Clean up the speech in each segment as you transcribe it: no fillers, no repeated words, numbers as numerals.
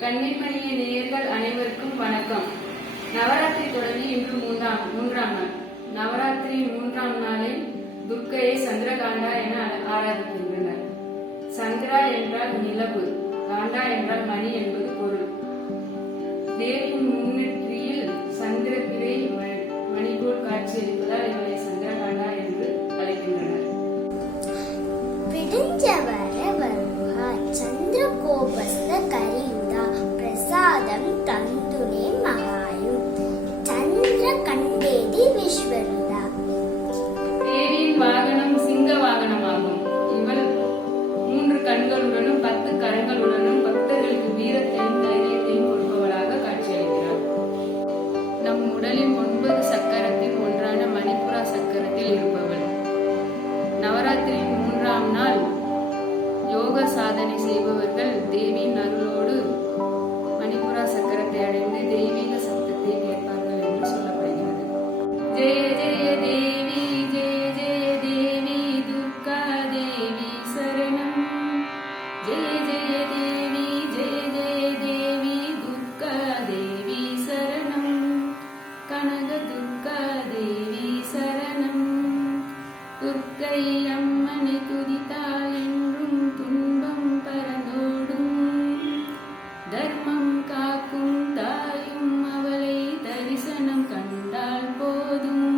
கன்னிமணிய நேயர்கள் அனைவருக்கும் வணக்கம். நவராத்திரி தொடங்கி இன்று மூன்றாம் நாள். நவராத்திரியின் 3ஆம் நாளில் துர்க்கையை சந்திரகாண்டா என ஆராதிக்கின்றனர். சந்திரா என்றால் நிலவு, காண்டா என்றால் மணி என்பது பொருள். தேவியின் முன்னெற்றியில் சந்திரபிறை மணிபோல் காட்சியளிப்பதால் இவரை சந்திரகாண்டா என்று அழைக்கின்றனர். చంద్రకోపస్థ కరీంద ప్రసాదం తంతునే మహాయు చంద్ర కండేది విశ్వరుదా. தேவியின் வாகனம் சிங்க வாகனமாகும். இவள் 3 கண்களுடனும் 10 கரங்களுடனும் பக்தர்களுக்கு வீரத்தையும் தைரியத்தையும் கொடுப்பவளாக காட்சியளிக்கிறார். நம் உடலின் 9 சக்கரத்தில் ஒன்றான மணிப்புரா சக்கரத்தில் இருப்பவள். நவராத்திரியின் 3ஆம் நாள் யோக சாதனை செய்பவர்கள் தேவியின் அருளோடு மணிப்புரா சக்கரத்தை அடைந்து தெய்வீக சப்தத்தை கேட்பார்கள் என்று சொல்லப்படுகிறது. ஜெய ஜெய தேவி, ஜெய ஜெய தேவி, துர்கா தேவி சரணம். ஜெய ஜெய தேவி, ஜெய ஜெய தேவி, துர்கா தேவி சரணம். கனக துர்கா தேவி சரணம். துர்க்கை அம்மனை துதித்தால் என்றும் துன்பம் பறந்தோடும். தர்மம் காக்கும் தாயும் அவளை தரிசனம் கண்டால் போதும்.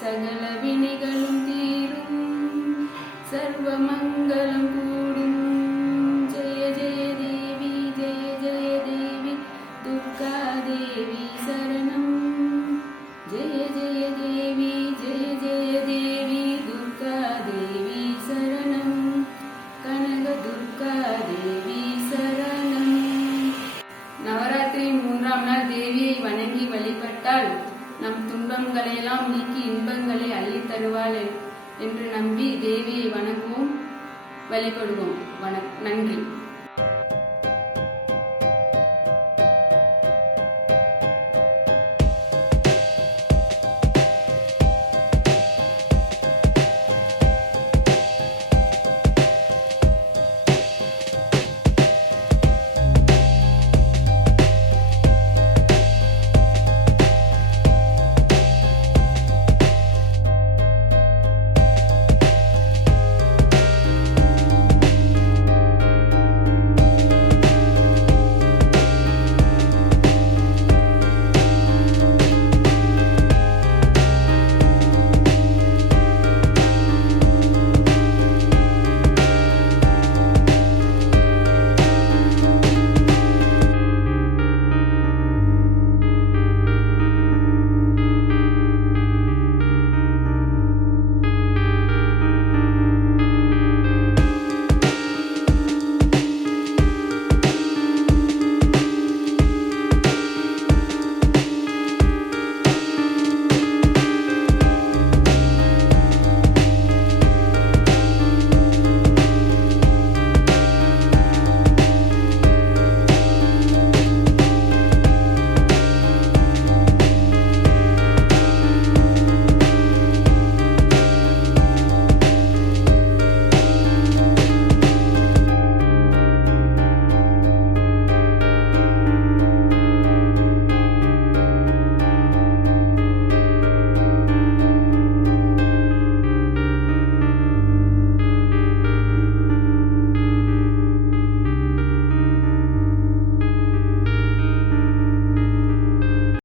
சகல வினைகளும் தீரும், சர்வ மங்களம் கூடும். ஜெய ஜெய தேவி, ஜெய ஜெய தேவி, துர்கா தேவி சரணம். ஜெய ஜெய தேவி, ஜெய ஜெய தேவி, துர்கா தேவி சரணம். கனக துர்கா தேவி சரணம். நவராத்திரியின் 3ஆம் நாள் தேவியை வணங்கி வழிபட்டால் நம் துன்பங்களையெல்லாம் நீக்கி இன்பங்களை அள்ளித் தருவாள் என்று நம்பி தேவியை வணங்குவோம், வழிபடுவோம். நன்றி.